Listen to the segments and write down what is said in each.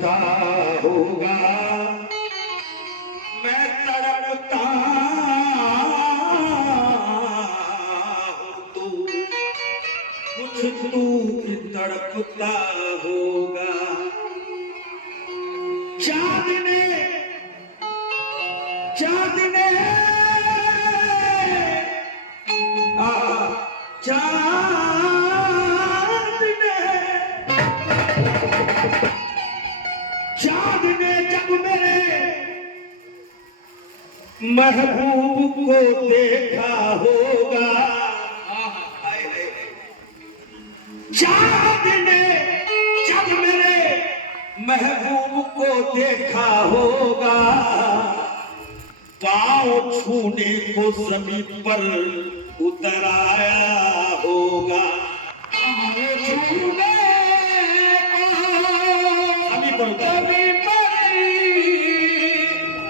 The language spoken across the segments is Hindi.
सोचता होगा मैं तड़पता हूँ तो कुछ तू भी तड़पता होगा। चांद ने चांद ने चांद ने जब मेरे महबूब को देखा होगा, चांद ने जब मेरे महबूब को देखा होगा, पाँव छूने को जमीन पर उतर आया होगा। छूने को जमीन पर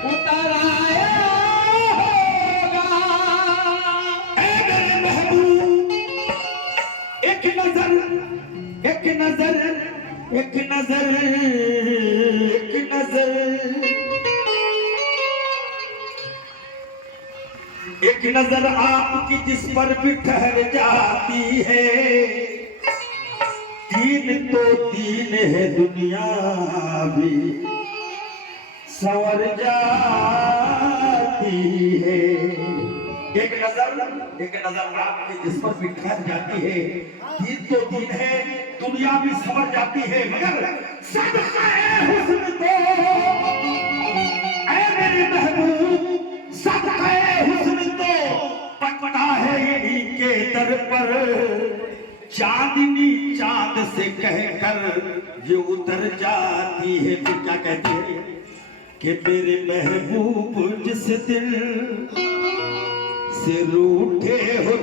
उतर आया होगा। ऐ मेरे महबूब एक नजर एक नजर एक नजर एक नजर एक नजर आपकी जिस पर भी ठहर जाती है, दीन तो दीन है दुनिया भी संवर जाती है। एक नजर आपकी जिस पर भी ठहर जाती है, दीन तो दीन है दुनिया भी संवर जाती है, मगर सदका हुस्न को ऐ मेरे महबूब सदका हुस्न तो पटना है इन्हीं के दर पर। चांदनी चांद से कहकर ये उतर जाती है, फिर क्या कहती है कि मेरे महबूब जिस दिल से रूठे हो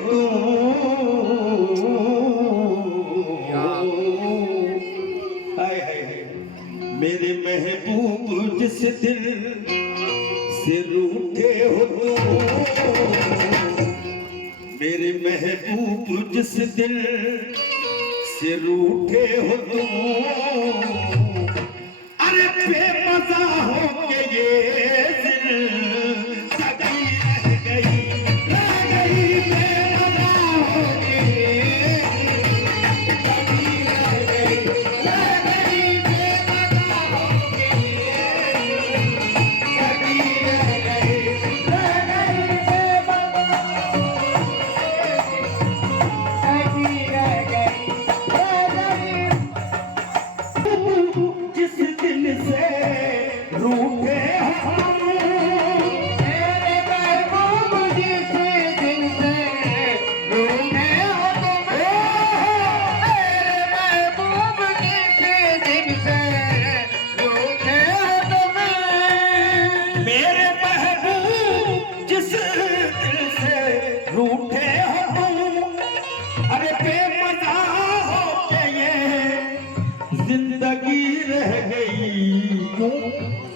हाय हाय मेरे महबूब जिस दिल से रूठे हो मेरे महबूब जिस दिल से रूठे हो तुम, अरे बेमजा हो के ये दिल सदी रह गई बेमजा हो के ये सदी रह गई बेमजा हो के ये सदी रह गई जिंदगी रह गई।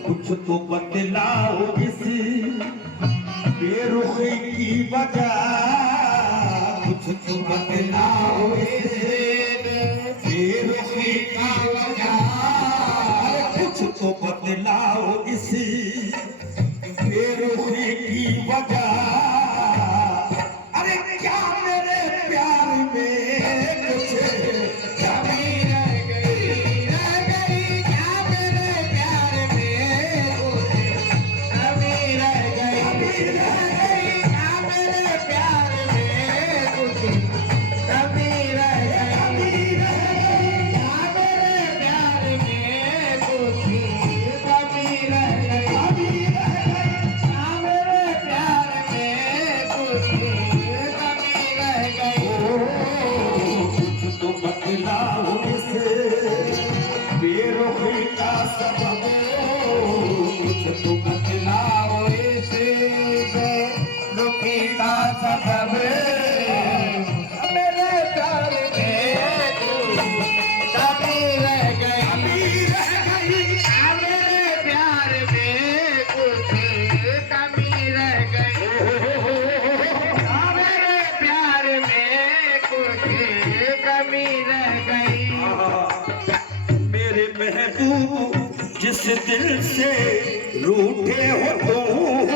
कुछ तो बदलाओ इस बेरुखी की वजह, कुछ तो बदलाओ इस बेरुखी की वजह, कुछ तो बदलाओ इस बेरुखी की वजह। अरे क्या मेरे प्यार में कुछ कमी रह गई क्या मेरे प्यार में कुछ कमी रह गई क्या मेरे प्यार में कुछ कमी रह गई क्या मेरे प्यार में कुछ कमी रह गई क्या मेरे प्यार में कुछ कमी रह गई। कुछ तो बदलाओ इसे बेरुखी का सबब, कुछ तो बदलाओ इसे बेरुखी का सबब। मेरे प्यार में कमी रह गई मेरे प्यार में कुछ कमी रह गई मेरे प्यार में कुछ कमी रह गई। मेरे महबूब दिल से रूठे हो तुम,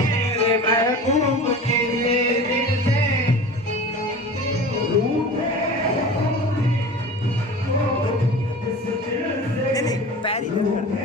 मेरे महबूब कितने दिल से रूठे नहीं पैर ही मत कर।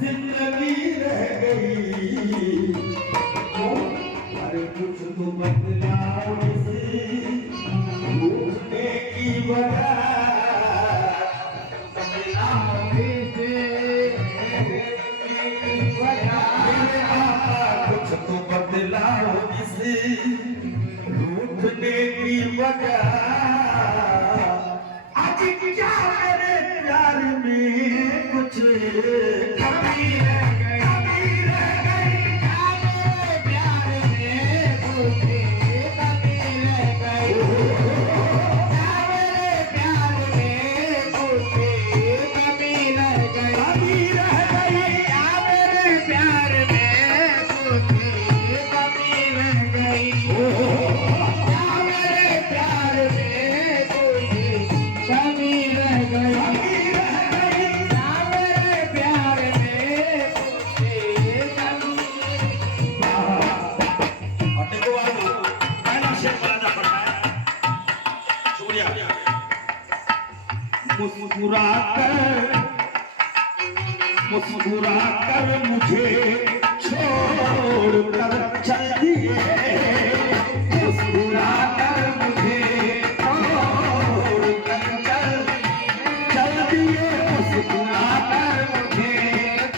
जिंदगी रह गई, अरे कुछ तो बदलाव इसी रूठने की वजह, कुछ तो बदलाव इसी रूठने की वजह। आज क्या मेरे प्यार में कुछ कमी रह गई, कमी रह गई, क्या मेरे प्यार में कुछ कमी रह गई, क्या मेरे प्यार में कुछ कमी रह गई, कमी रह गई, क्या मेरे प्यार में कुछ कमी रह गई, क्या मेरे प्यार में कुछ कमी रह गई, कमी रह गई। क्या मेरे प्यार में कुछ कमी और देखो बाबू, पहला शेर बनाना पड़ता है। शुक्रिया। मुस्कुरा कर मुझे छोड़ कर चल दिए, मुस्कुरा कर मुझे छोड़ कर चल दिए, मुस्कुरा कर मुझे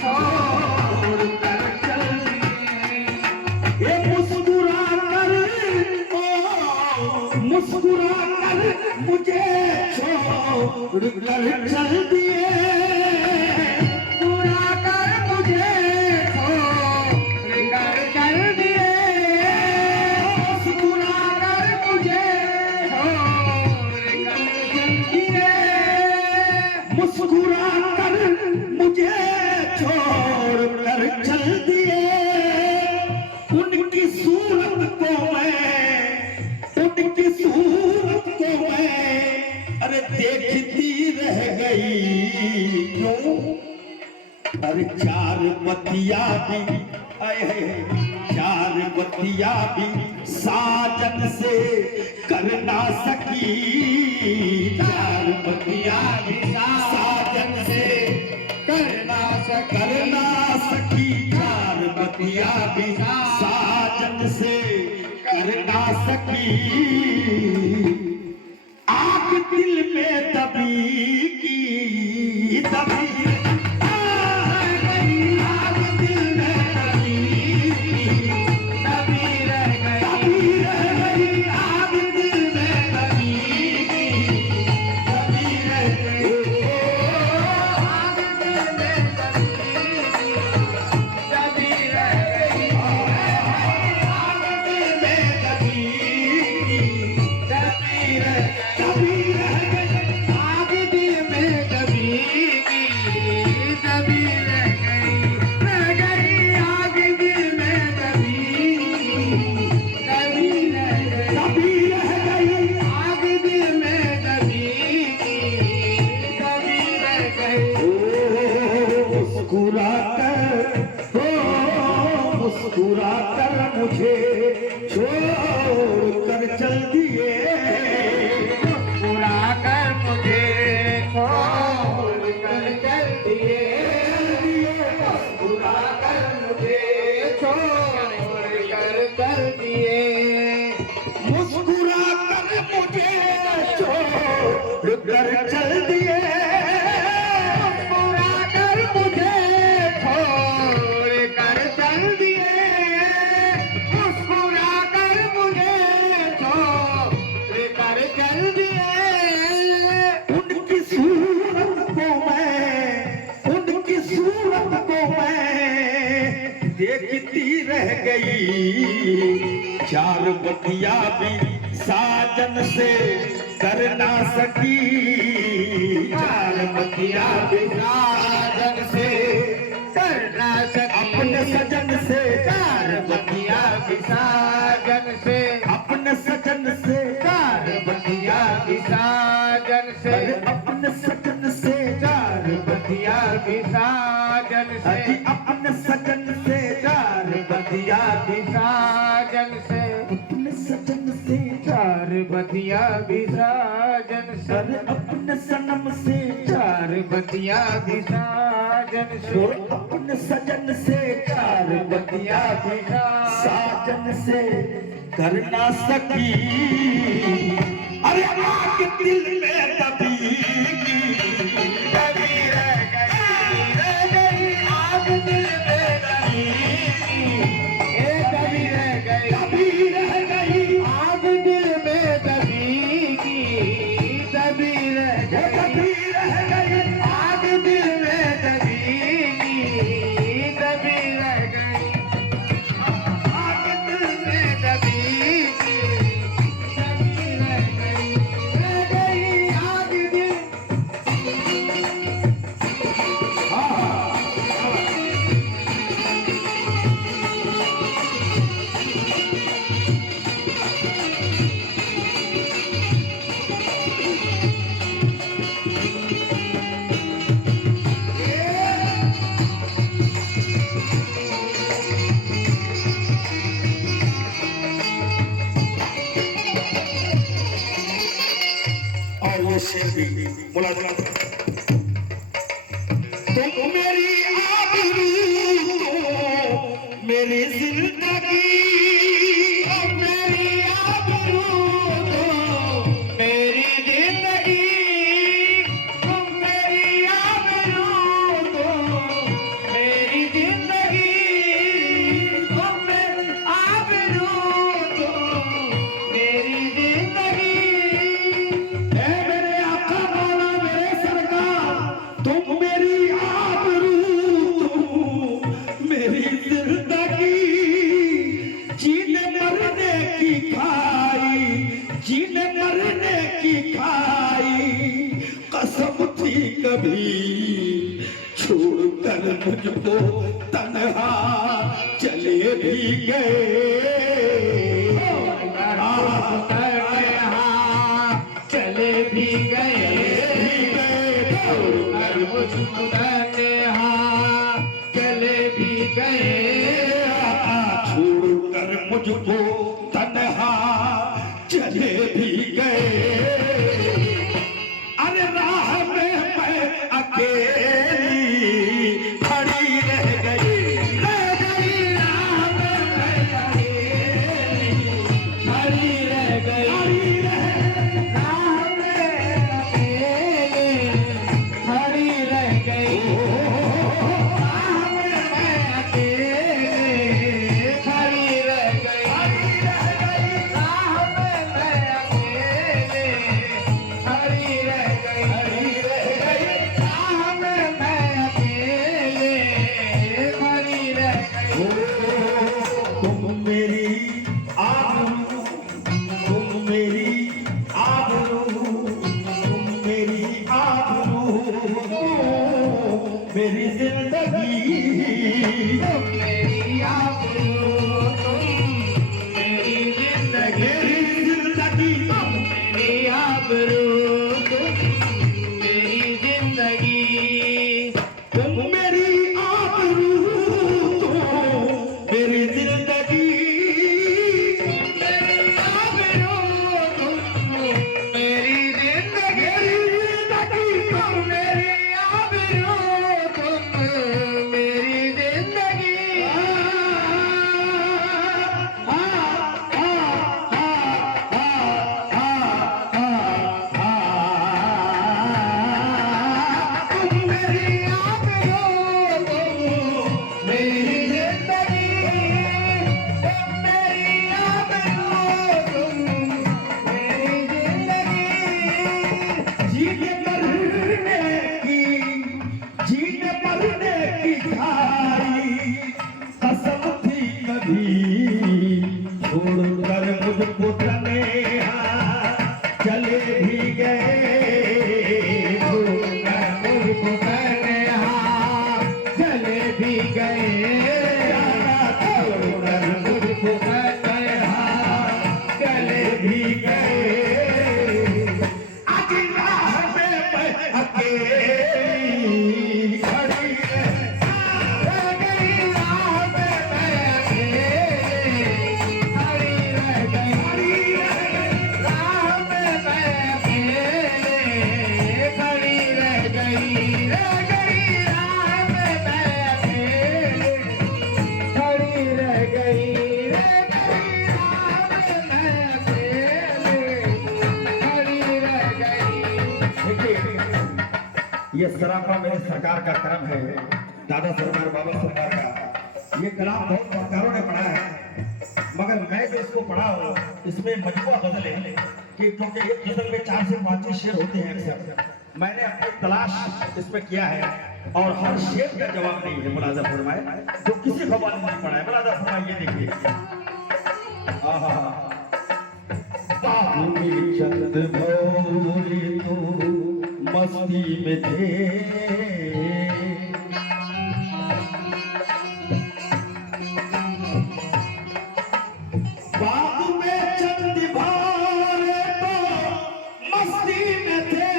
छोड़ कर चल दिए। ये मुस्कुरा कर मुझे छोड़ कर चल दिए, पूरा कर मुझे छोड़ कर चल दिए, पूरा कर मुझे छोड़ कर चल दिए, मुस्कुरा कर मुझे छोड़ कर चल दिए। उनकी सूरत को मैं अरे देखती रह गई, क्यों? अरे चार बतिया भी चार बतिया भी साजन से कर ना सकी, चार बतिया भी साजन से कर ना सकी, चार बतिया भी साजन से कर ना सकी। आग दिल में दबी की दबी, आग दिल में दबी रह गई, दबी रह गई, आग दिल में दबी रह गई। आग दिल में दबी रह गई, आग दिल में दबी रह गई, दबी रह गई, आग दिल में दबी रह गई, आग दिल में दबी रह गई, दबी रह गई। आग दिल में दबी रह गई। मुस्कुरा कर मुझे छोड़ कर चल दिए, मुस्कुरा कर मुझे छोड़ कर चल दिए, मुस्कुरा कर मुझे छोड़ कर चल दिए, मुस्कुरा कर मुझे छोड़ कर चल दिए, मुस्कुरा कर मुझे छोड़ देखती रह गई, चार बतिया भी साजन से कर ना सकी, चार बतिया भी साजन से करना सकी, अपने सजन से चार बतिया भी साजन से, अपने सजन से चार बतिया भी साजन से, अपने सजन से चार बतिया भी साजन से, अपने सजन से चार बतिया भी साजन से, अपने सजन से चार बतिया भी साजन से, अपने सनम से चार बतिया भी साजन से, अपने सजन से चार बतिया भी साजन से कर ना सकी। अरे आग दिल में दबी दबी रह गई आग दिल में दबी, दबी रह गई आग दिल में दबी की, दबी रह गई आग दिल में दबी की, दबी रह गई आग दिल में दबी की, दबी रह गई आग दिल। और ये शेर भी बोला तुम मेरी आबरू तो मेरी जिंदगी, मेरी आबरू तो मेरी जिंदगी, तुम मेरी आबरू तो मेरी जिंदगी, तुम मेरी आबरू तो मेरी जिंदगी। है मेरे आका मौला मेरे सरकार, तुम मेरी आबरू तुम मेरी जिंदगी, जीने मरने की खाई, जीने मरने की खाई कसम थी कभी, छोड़कर मुझको तन्हा चले भी गए। चले भी गए मुझको चले भी गए, छोड़कर मुझको तन्हा चले भी गए। अरे राह में मैं अकेली खड़ी रह गई, राह में मैं अकेली खड़ी रह गई, राह में अकेली खड़ी रह गई, राह में मैं अकेली खड़ी रह गई। सरापा मेरे सरकार का कर्म है, दादा सरकार बाबा सरकार का। ये कलाम बहुत फनकारों ने पढ़ा है, मगर मैं जो इसको पढ़ा हूँ इसमें मजबूआ गजल है कि क्योंकि एक गजल में 4 से 5 शेर होते हैं अक्सर। मैंने अपनी तलाश इसमें किया है और हर शेर का जवाब नहीं है। मुलाजा फरमाए जो किसी भगवान ने नहीं पढ़ा है। मुलाजा फरमाए ये देखिए, चंद भोरी तो मस्ती में थे, बाग में चंद भोरे तो मस्ती में थे,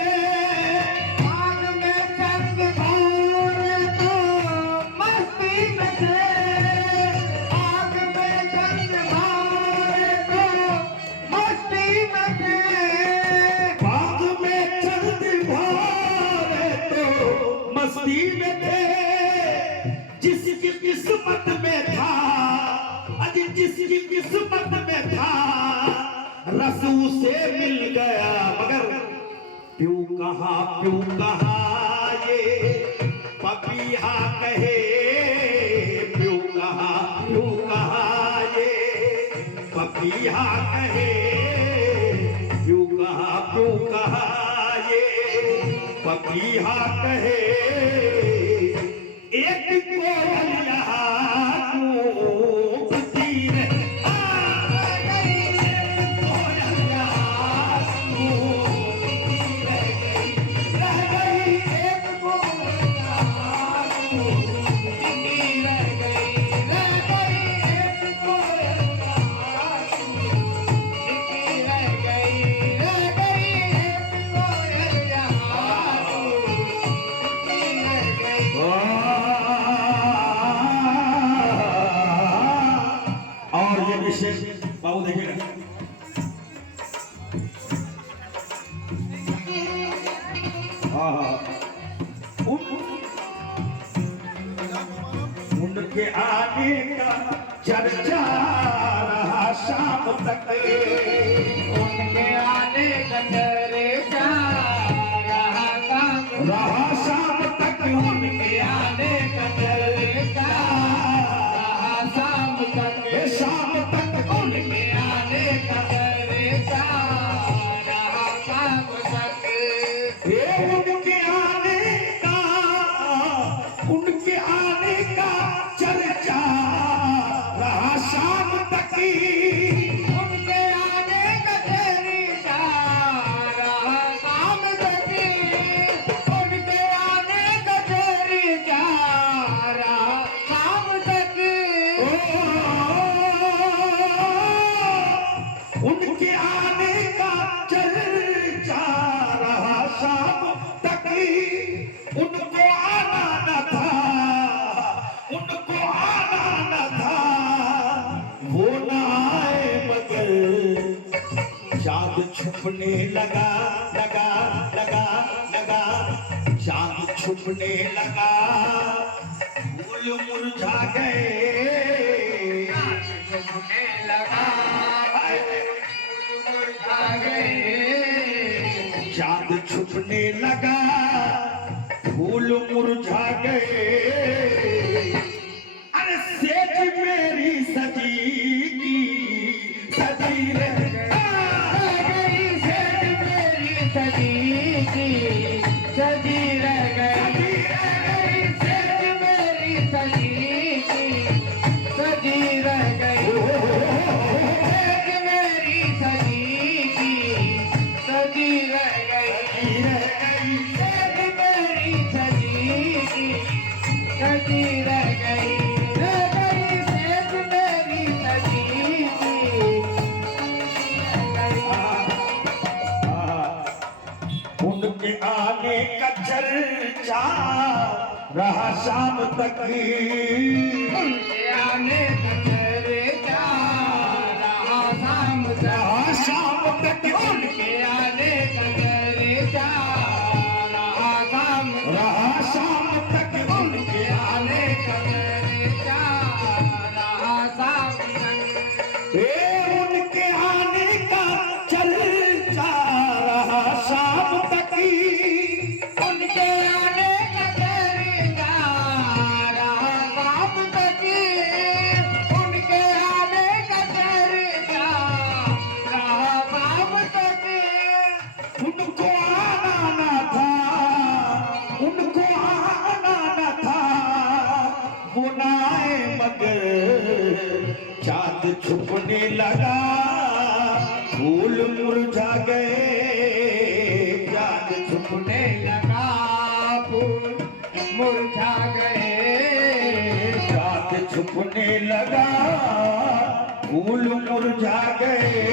बाग में चंद भोरे तो मस्ती में थे, बाग में चंद भोरे तो मस्ती में थे, बाग में चंद भोरे तो मस्ती में थे। जिसकी किस्मत में था, अजी जिसकी किस्मत में था रस उसे मिल गया, मगर प्यू कहाँ ये पपीहा कहे, प्यू कहाँ ये पपीहा कहे, प्यू कहाँ ये पपीहा कहे। एक कोयल यहाँ कूकती रहे, और ये विशेष बाबू देखिएगा, उनके आने का चर्चा रहा शाम तक, उनके आने का चर्चा रहा शाम तक, उनके आने का चर्चा रहा शाम तक, शाम तक उनके आने का चर्चा रहा शाम तक, उनके आने का चर्चा रहा शाम तक, उनके आने का चर्चा रहा शाम तक, उनके आने का चर्चा रहा शाम तक, उनके आने का चर्चा रहा शाम तक। उनको आना न था, उनको आना न था, वो न आए मगर चांद छुपने लगा, चांद छुपने लगा, फूल मुरझा गए, छुपने लगा, मुरझा गए, चांद छुपने लगा, फूल मुरझा गए। अरे सेज मेरी सजी की सजी रह गई, सेज मेरी सजी की सजी रह गई, सेज मेरी सजी की सजी रह गई, सेज मेरी सजी की सजी रह गई, सेज मेरी सजी की सजी रह गई, सेज मेरी सजी की उनके आने का चर्चा रहा शाम तक, उनके आने का चर्चा रहा शाम तक, रहा शाम तक, उनके आने का चर्चा रहा शाम तक, रहा शाम तक, उनके आने का चर्चा रहा शाम तक, उनके आने का चर्चा रहा शाम तक, उनके आने चांद छुपने लगा फूल मुरझा गए चांद छुपने लगा फूल मुरझा गए चांद छुपने लगा फूल मुरझा गए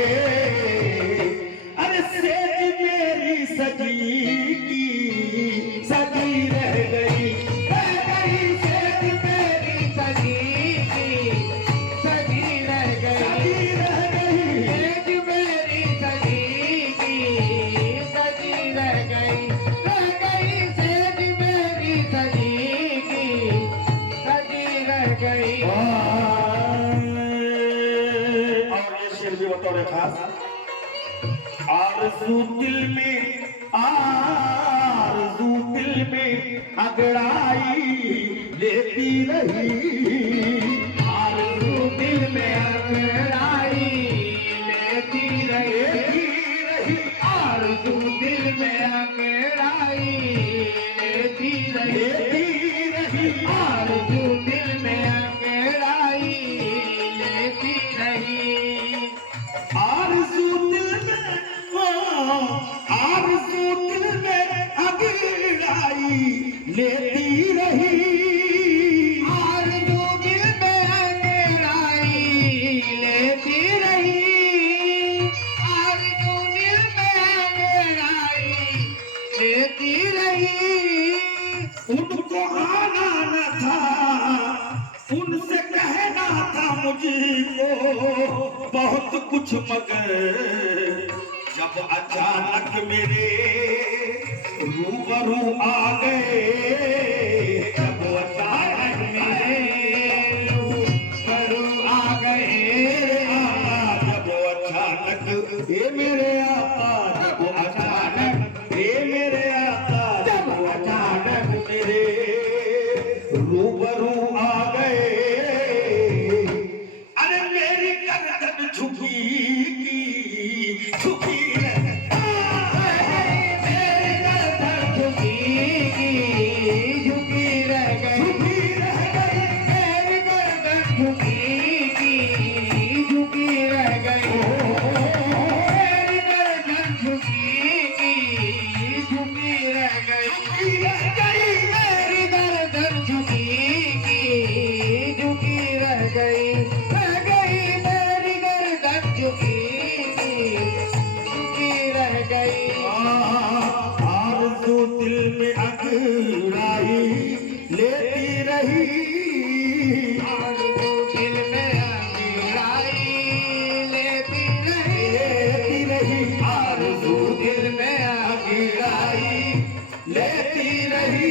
अरे सेज मेरी सजी की सजी रह गई सेज मेरी सजी की सजी रह गई सेज मेरी सजी की सजी रह गई सेज मेरी सजी की सजी रह गई। और ये शेर भी बतौर खास आरज़ू दिल में अगड़ाई लेती रही आरज़ू दिल में अंगड़ाई लेती रही आरज़ू दिल में अंगड़ाई लेती रही आरज़ू दिल में अंगड़ाई लेती रही आरज़ू दिल में अगड़ाई लेती रही आरज़ू दिल में अंगड़ाई लेती रही आरज़ू दिल में अंगड़ाई लेती रही। उनको आना न था उनसे कहना था मुझको बहुत कुछ मगर जब अचानक मेरे रूबरू आ गए जब अचानक मेरे रूबरू आ गए जब अचानक ये मेरे आका जब अचानक ये मेरे आका जब अचानक मेरे रूबरू आ गए अरे मेरी गर्दन झुकी मेरी गर्दन झुकी रह गई मेरी गर्दन झुकी रह गई मेरी गर्दन झुकी रह गई मेरी गर्दन झुकी रह गई मेरी गर्दन झुकी रह गई। आरज़ू दिल में अगड़ाई लेती रही आरज़ू दिल में अंगड़ाई लेती रही आरज़ू दिल में अगड़ाई लेती रही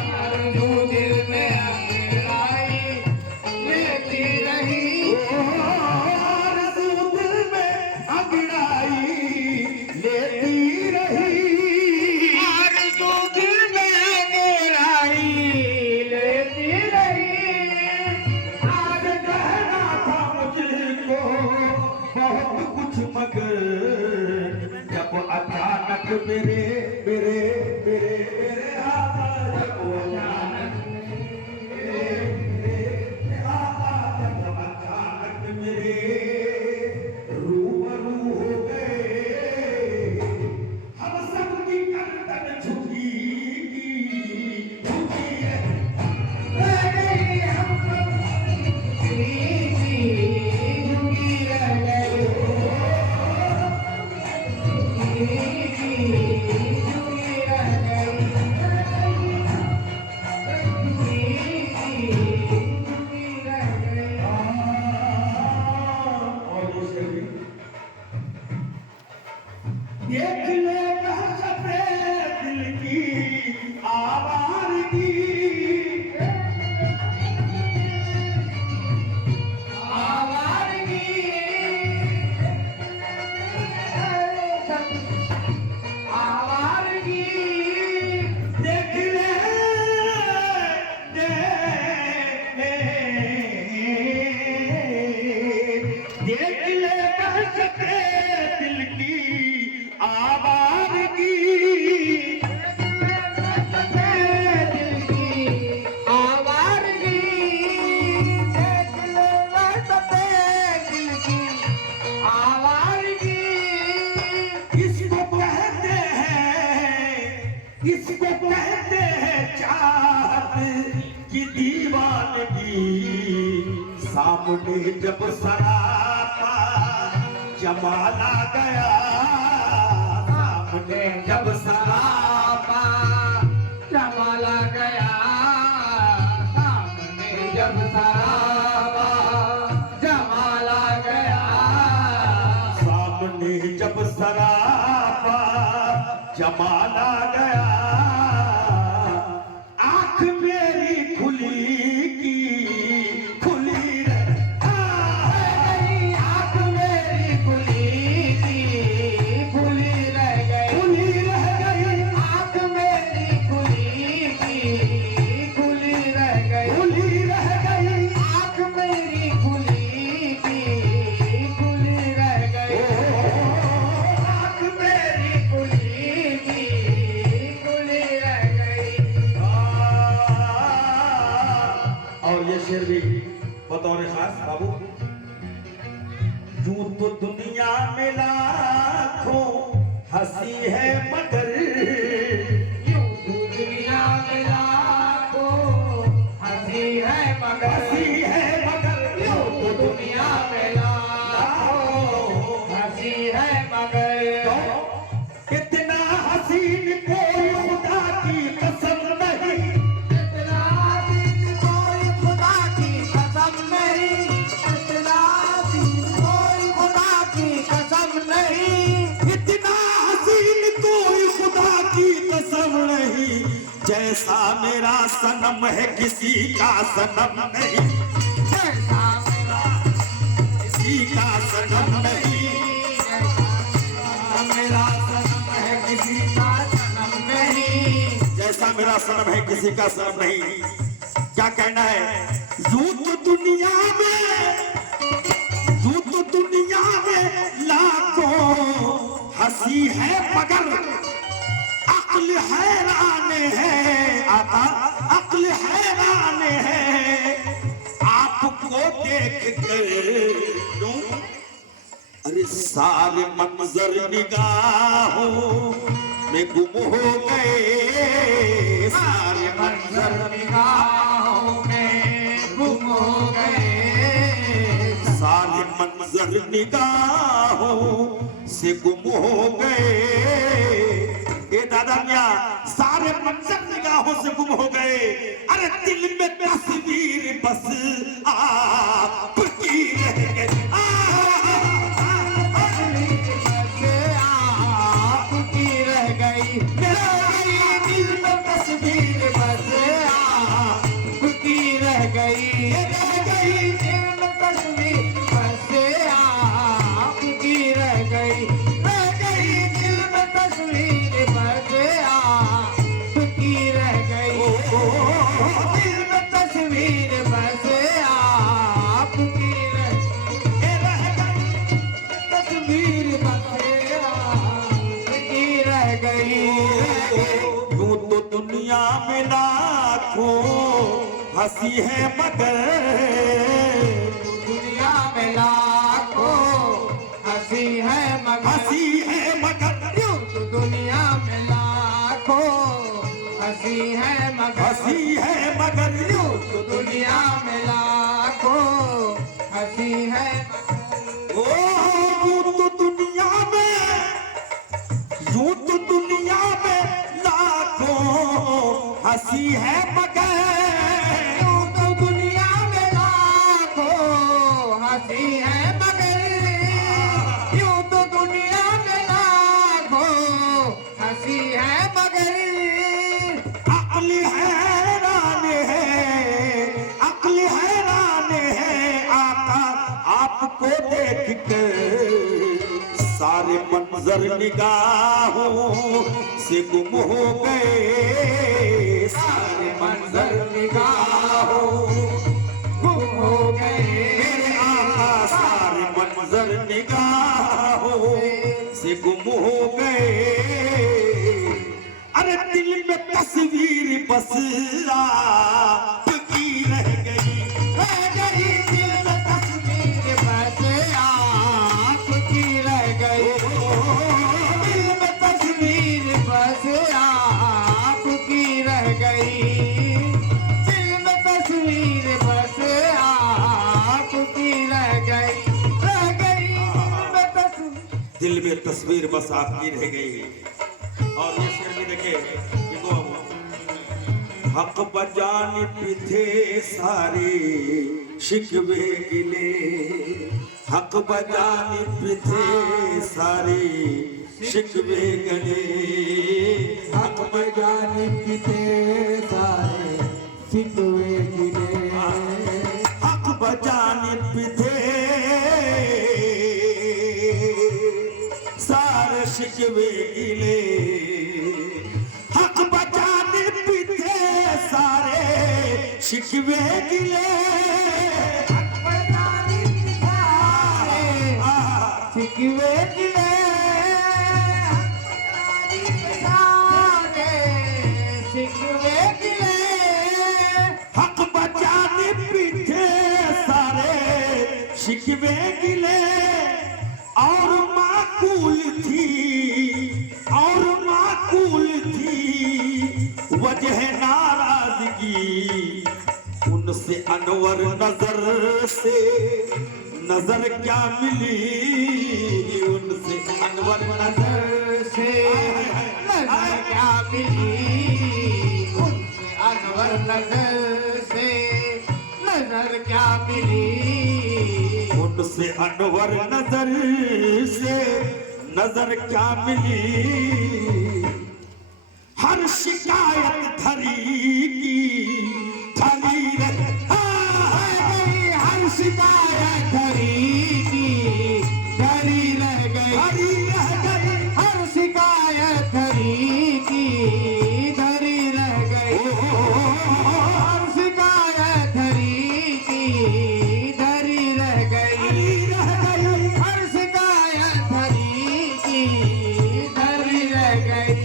आरज़ू दिल में अंगड़ाई सामने जब सरापा जमाला गया, सामने जब सरापा जमाला गया, सामने जब सरापा जमाला गया, सामने जब सरापा जमाला गया, आंख मेरी खुली की खुली रह गई आँख मेरी खुली की खुली रह गई, खुली रह गई, आँख मेरी खुली की खुली रह गई, खुली रह गई, आँख मेरी खुली की खुली रह गई, आंख मेरी खुली की खुली रह गई। और ये शेर भी बतौर खास बाबू, यूं तो दुनिया में लाखों हंसी है मगर, यूं तो दुनिया में लाखों हंसी है मगर, हंसी है मगर, यूं तो दुनिया में लाखों हंसी है मगर, इतना हसीन कोई खुदा की कसम नहीं, इतना दिन कोई खुदा की कसम नहीं, इतना दिन कोई खुदा की कसम नहीं, इतना हसीन कोई खुदा की कसम नहीं, जैसा मेरा सनम है किसी का सनम नहीं, जैसा मेरा किसी का सनम नहीं, मेरा सनम है किसी का सनम नहीं, जैसा मेरा सनम है किसी का सनम नहीं। क्या कहना है, यूं तो दुनिया में, यूं तो दुनिया में लाखों हंसी है मगर अक्ल हैरान है, आका अक्ल हैरान है, आपको देख कर यूं, अरे सारे मंजर निगाहों में गुम हो गए, सारे मंजर निगाहों में गुम हो गए, सारे मंजर निगाहों से गुम हो गए। ए दादा मियां, सारे मंजर निगाहों से गुम हो गए, अरे दिल में तस्वीर बस आपकी रह गई, आपकी रह गई, मेरा दिल में तस्वीर बस आपकी रह गई, रह गई दिल में तस्वीर बस आपकी रह गई, रह गई दिल में तस्वीर बस आपकी रह गई, दिल में तस्वीर बस आपकी रह गई, तस्वीर बस आपकी रह गई। यूं तो दुनिया में लाखों हंसी है मगर, दुनिया में लाखों हंसी है मगर, हंसी है मगर, यूं तो दुनिया में लाखों हंसी है मगर, हंसी है मगर, यूं तो दुनिया में लाखों हंसी है ओ यूं तो दुनिया में, यूं तो दुनिया में लाखों हंसी है मगर, यूं तो दुनिया में लाखों हंसी है मगर, यूं तो दुनिया में लाखों हंसी है मगर, अक्ल हैरान है, अक्ल हैरान है, आका आपको देख कर सारे मंजर निगाहों से गुम हो गए, सारे मंजर निगाहों गुम हो गए, मेरे आका सारे मंजर निगाहों से गुम हो गए, अरे दिल में तस्वीर बस आपकी रह गई, दिल में तस्वीर बस आपकी रह गई, दिल में तस्वीर बस आपकी रह गई, दिल में तस्वीर बस तस्वीर बस आपकी रह गई। और ये शेर भी देखे, देखो हक बजानिब थे सारे शिकवे गिले, हक बजानिब थे सारे शिकवे गले, हक बजानिब थे सारे शिकवे गिले, हक बजानिब थे सारे शिकवे गिले, हक बजानिब थे सारे शिकवे गिले, हक बजानिब सारे शिकवे गिले, हक बजानिब थे सारे शिकवे गिले, और माकूल थी वजह नाराजगी, उनसे अनवर नजर क्या मिली, उनसे अनवर नजर से नजर क्या मिली, उनसे अनवर नजर से नजर क्या मिली, उनसे अनवर नजर क्या मिली, हर शिकायत धरी रह हर शिकायत धरी रह गई, हर शिकायत धरी रह गई, हर शिकायत धरी रह गई, हर शिकायत धरी रह गई।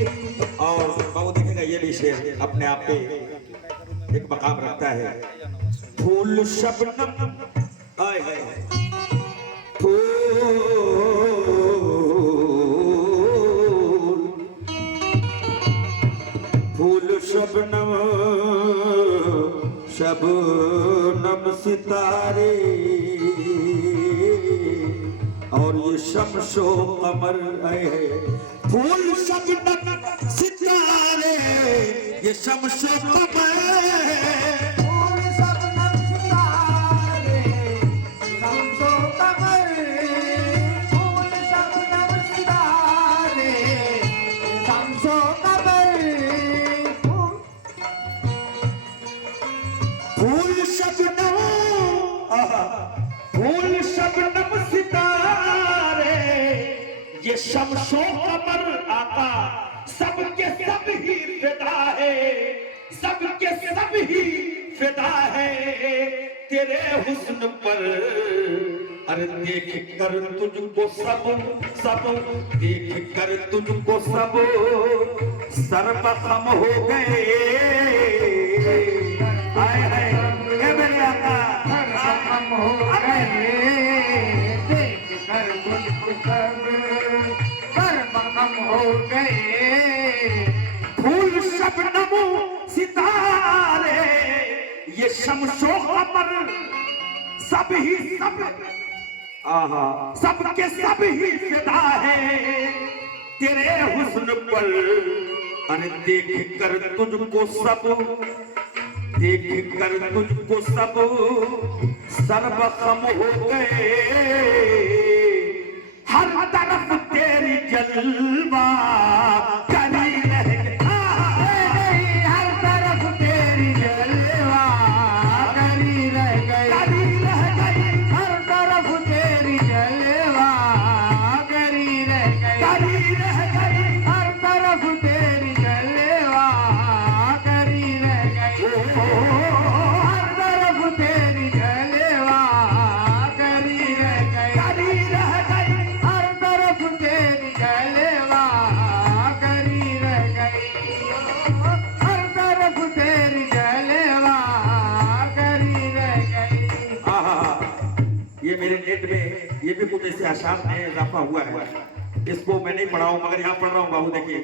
और बाबू देखेगा ये भी शेर अपने आप पे एक मकाम रखता है। फूल शबनम आए है, फूल शबनम सितारे, और ये शमशो कमर है, फूल शबनम सितारे, ये शमशो कमर, फूल शबनम सितारे शमशो कमर, फूल शबनम सितारे शमशो कमर, फूल शबनम सितारे, ये शमशो कमर आका, सबके सब ही फिदा है, सबके सब ही फिदा है तेरे हुस्न पर, अरे देख कर तुझको सब देख कर तुझको सब सर्वसम हो गए, आए हाय ये मेरे आका हम हो गए, देख कर मुझको सब सर्वसम हो गए, फूल शबनम सितारे, ये शमशो कमर, सब ही सब सबके सब ही फिदा है तेरे हुस्न पर, अरे देख कर तुझको सब सर्वसम हो गए, हर तरफ तेरी जलवा करी रह गई, हर तरफ तेरी जलवा करी रह गई, हर तरफ तेरी जलवा करी रह गई, हर तरफ तेरी जलवा करी रह गई, हर तरफ तेरी जलवा करी रह गई, हर तरफ तेरी जलवा करी रह गई, हर तरफ तेरी जलवा करी रह गई। ये मेरे नेट में ये भी कुछ ऐसे आशार में इजाफा हुआ है, इसको मैं नहीं पढ़ा हूं मगर यहाँ पढ़ रहा हूँ बाबू देखिए,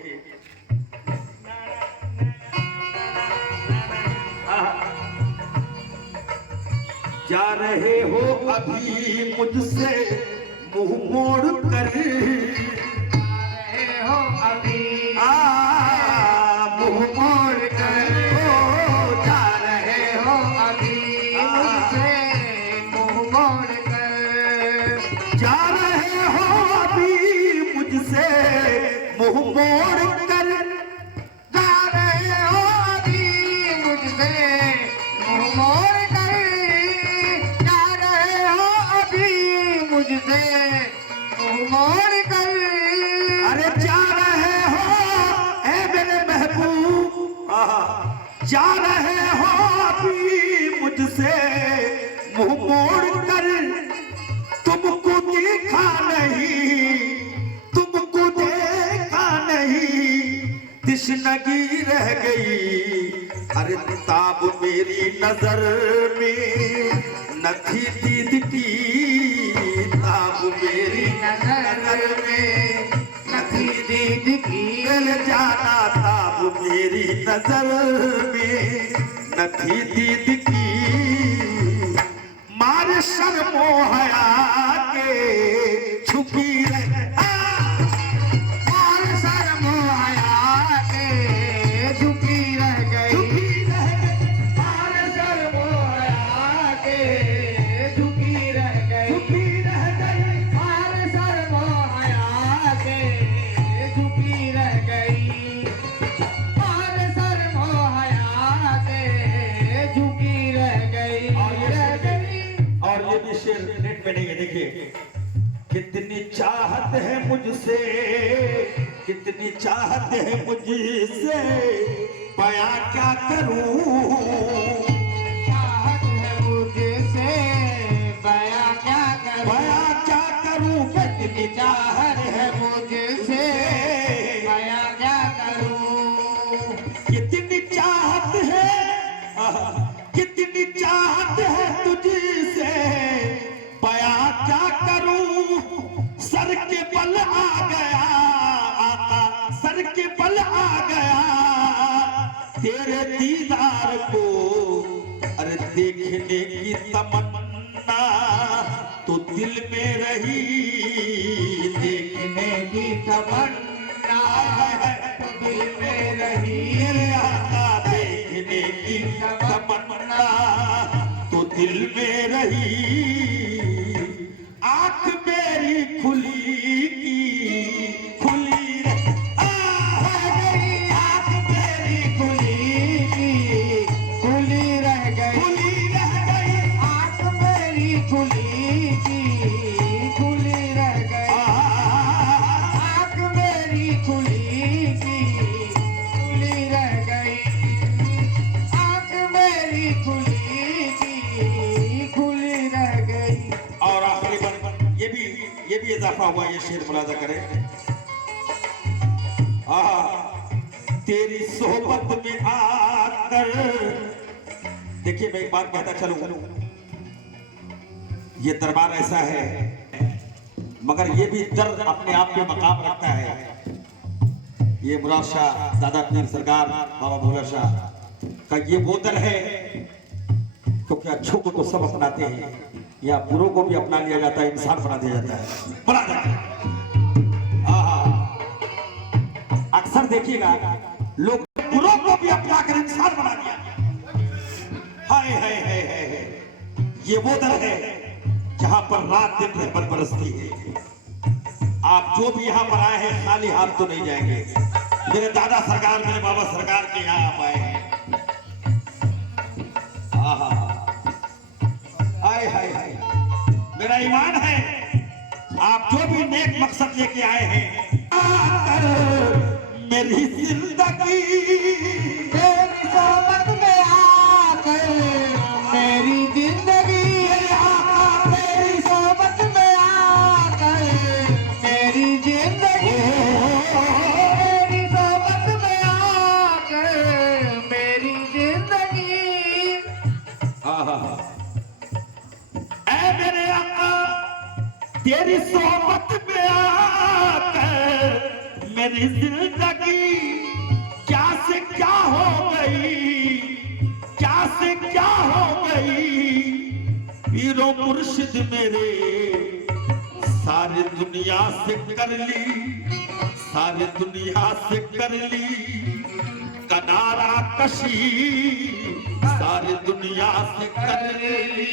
जा रहे हो अभी मुझसे मुंह मोड़ कर, अभी मुंह मोड़ कर जा रहे हो अभी मुझसे मुंह मोड़ कर जा रहे हो अभी मुझसे मुंह मोड़ कर जा रहे हो अभी मुझसे मुंह मोड़ कर जा रहे हो अभी मुझसे मुंह मोड़ कर अरे जा रहे हो ऐ मेरे महबूब जा रहे हो अभी मुझसे मुंह मोड़ कर तुमको देखा नहीं तुमको देखा नहीं तिश्नगी रह गई अरे ताब मेरी नजर में न थी दीद की ताब मेरी नजर में न थी दीद की मिल जाना ताब मेरी नजर में न थी दीद की मारे शर्मो हया के छुपी रहे और शर्म आया के झुकी रह गई और शर्म आया के झुकी रह गई और शर्म आया के झुकी रह गई और शर्म आया के झुकी रह गई और ये भी शेर नेट पे नहीं है देखिए कितनी चाहत है मुझसे कितनी चाहत है मुझसे बयां क्या करूं चाहत है मुझसे बयां क्या करूं बयां क्या करूं कितनी चाहत है मुझसे बयां क्या करूं कितनी चाहत है कितनी चाहत है तुझसे बयां क्या करूं सर के बल आ गया आका सर के बल आ गया तेरे दीदार को अरे देखने की तमन्ना तो दिल में रही देखने की तमन्ना तो दिल में रही मेरे आका देखने की तमन्ना तो दिल में रही आंख मेरी खुली की खुली रही आंख मेरी खुली रह गई आंख मेरी खुली रह गई आंख मेरी खुली रह गई आंख मेरी खुली रह गई और आखिरी बार ये भी इजाफा हुआ ये शेर मुलाजा करें तेरी सोहबत में आकर देखिए मैं एक बात कहता चलूं ये दरबार ऐसा है मगर ये भी दर्द अपने आप पे मकाम रखता है ये मुराद शाह दादा पीर सरकार बाबा भोला शाह का ये वो दर है क्योंकि अच्छों को तो सब अपनाते हैं या बुरों को भी अपना लिया जाता है इंसान बना दिया जाता है बना जाता है अक्सर देखिएगा लोग बुरों को भी अपना कर इंसान बना दिया हाय हाय हाय हाय ये वो दर है जहां पर रात दिन रहमत बरसती है आप जो भी यहाँ पर आए हैं खाली हाथ तो नहीं जाएंगे मेरे दादा सरकार मेरे बाबा सरकार के यहाँ आप आए हैं हाय हाय हाय मेरा ईमान है आप जो भी नेक मकसद लेके आए हैं आकर मेरी जिंदगी तेरी सोबत में आकर मेरी जिंदगी तेरी सोबत में आकर मेरी जिंदगी तेरी सोबत में आकर मेरी जिंदगी ऐ मेरे आका तेरी सोबत में आकर मेरी जिंदगी क्या से क्या हो गई क्या से क्या हो गई पीरो मुर्शिद मेरे सारी दुनिया से कर ली सारी दुनिया से कर ली किनारा कशी, सारी दुनिया से कर ली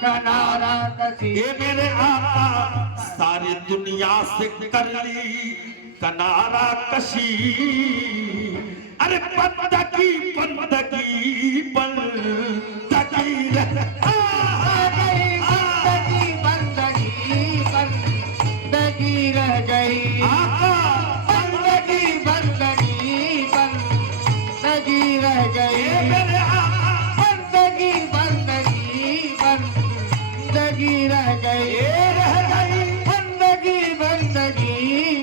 किनारा कशी। ये मेरे आका सारी दुनिया से कर ली किनारा कशी। अरे बंदगी बंदगी बंदगी बंदगी रह गई, आका बंदगी बंदगी बंदगी रह गई, ये मेरे आका बंदगी बंदगी बंदगी रह गई, ये रह गई बंदगी बंदगी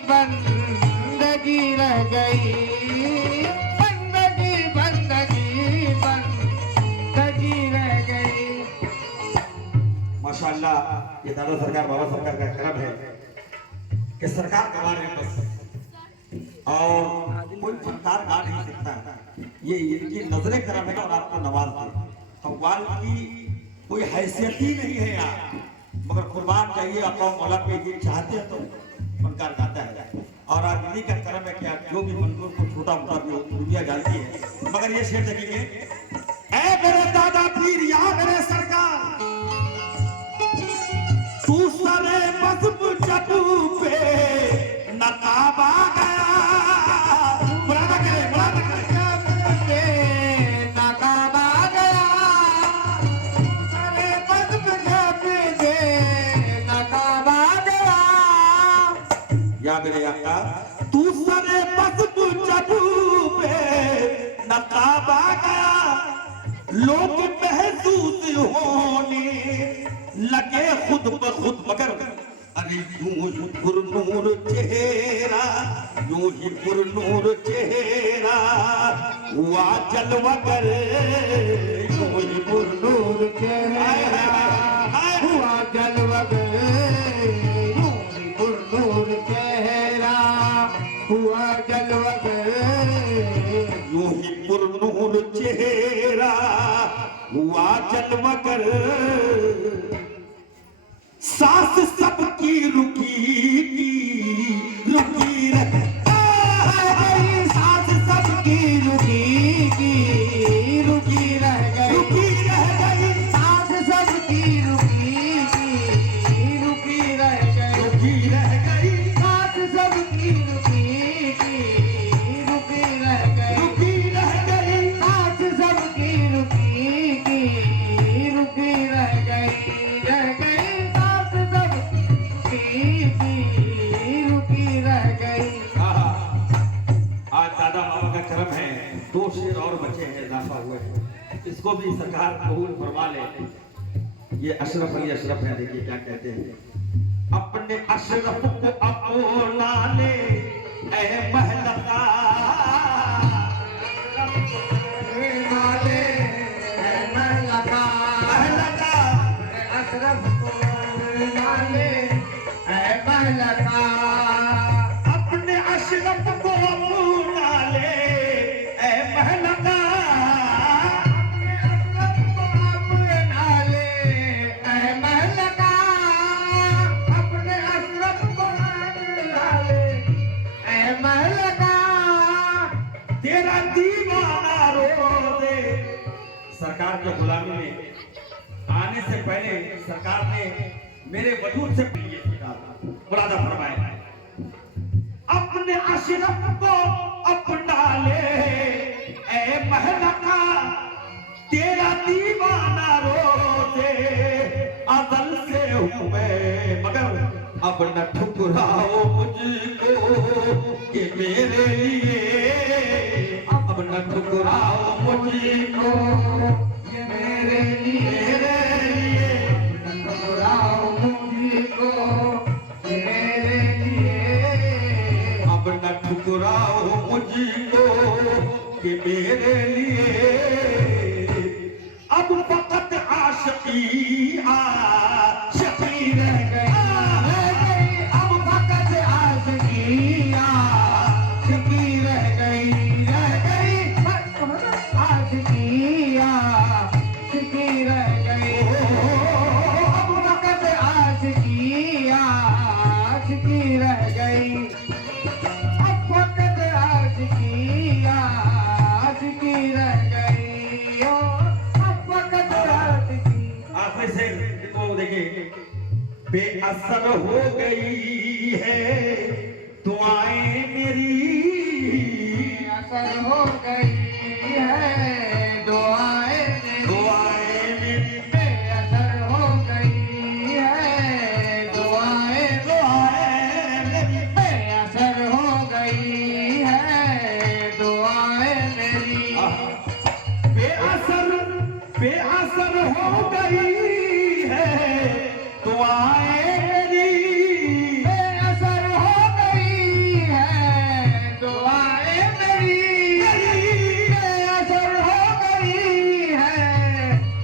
बंदगी रह गई, बंदगी बंदगी बंदगी रह गई। माशाअल्लाह ये दादा सरकार बाबा सरकार का करम है कि सरकार गवा रहे हैं बस, और कोई फनकार गा नहीं सकता। ये इनकी नजरे करम है और आपको नवाज दे। कव्वाल की कोई हैसियत ही नहीं है यार, मगर कुर्बान चाहिए आपको मौला पे ये चाहते हैं तो फनकार गाता है। और आज इन्हीं का करम है कि आप जो भी मनसूर को छोटा मोटा भी हो दुनिया जानती है। मगर ये शेर देखेंगे, ऐ मेरे दादा पीर या मेरे सरकार, तू सरे बज़्म जबू पे नकाब आ गया। मुरादा करे नकाब आ गया, सरे बज़्म जबू पे नकाब आ गया। या मेरे आका तू सरे बज़्म जबू पे नकाब आ गया। लोग महसूस होने लगे खुद ब खुद, मगर अरे यूं ही पुरनूर चेहरा, यूं ही पुरनूर चेहरा हुआ जलवगर, यूं ही पुरनूर चेहरा हुआ जलवगर, यूं ही पुरनूर चेहरा हुआ जलवगर, यूं ही पुरनूर चेहरा हुआ जलवगर। सांस सबकी रुकी रह गई, सांस सबकी रुकी रह गई, सांस सबकी रुकी रह गई, सांस सबकी रुकी रह गई, सांस सबकी रुकी रह गई, सांस सबकी रुकी रह गई। आज दादा बाबा का करम है, 2 शेर और बचे हैं, इजाफा हुए हैं, इसको भी सरकार कबूल फरमा ले। ये अशरफ अली अशरफ है, देखिए क्या कहते हैं, अपने अशरफ को अपना ले ऐ महलता, नाले महलका, महलता अशरफ को नाले महलका, अपने अशरफ को अपना ले ऐ महलता, अपने अशरफ को नाले महलका, तेरा दीवाना रो दे। सरकार के गुलामी में आने से पहले सरकार ने मेरे वजूद से मुरादा फरमाया, अपने अशरफ को अपना ले ऐ महलका, तेरा दीवाना रो दे। अज़ल से हूँ मैं मगर अब न ठुकराओ मुझको कि मेरे लिए, अब न ठुकराओ मुझको ये मेरे लिए, ठुकराओ मुझको ये मेरे लिए, अब न ठुकराओ मुझको कि मेरे लिए। अब फकत आशिकी आशिकी रह गई, अब फकत आशिकी आशिकी रह गई, आशिकी आशिकी रह गई, देखिए, बेअसर हो गई है दुआएं मेरी, असर हो गई है दुआएं मेरी, दुआएं मेरी, बेअसर हो गई है दुआएं, दुआएं मेरी, बेअसर हो गई है दुआएं मेरी, बेअसर, बेअसर हो गई है दुआएं मेरी, बेअसर हो गई है दुआएं मेरी, बेअसर हो गई है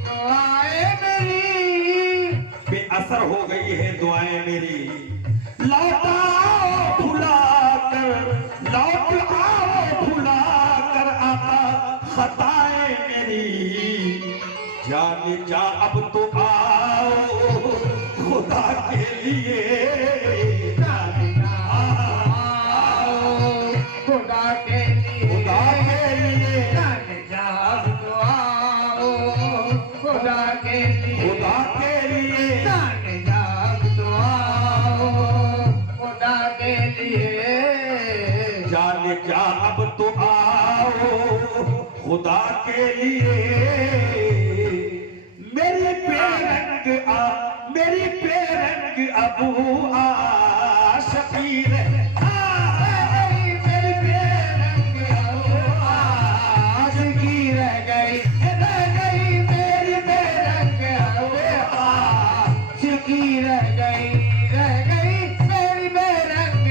दुआएं मेरी, बेअसर हो गई है दुआएं मेरी। लौट आओ भुला कर, लौट आओ भुला कर आका खताएं मेरी, जाने जा अब तो आओ खुदा के लिए, जाने जा आओ खुदा के लिए, खुदा के लिए, जाने जा अब तो आओ खुदा के लिए, खुदा के लिए, जाने जा अब तो आओ खुदा के लिए, जाने जा अब तो आओ खुदा के लिए। मेरी बेरंग मेरी बेरंग अबू आशिकी रह मेरी बेरंग आशिकी रह गई मेरी बेरंग आशिकी रह गई मेरी बेरंग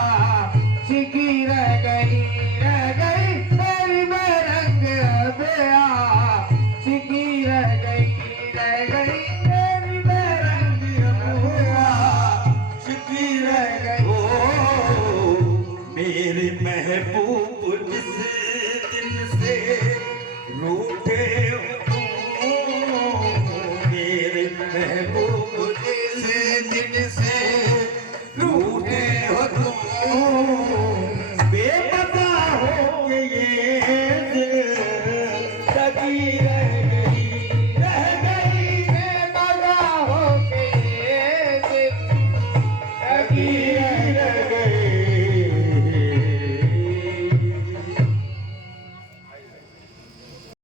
आशिकी रह गई मेरी बेरंग आशिकी रह गई मेरी बेरंग आशिकी रह गई। ओ मेरे महबूब जिस दिन से रूठे हो, मेरे महबूब जिस दिन से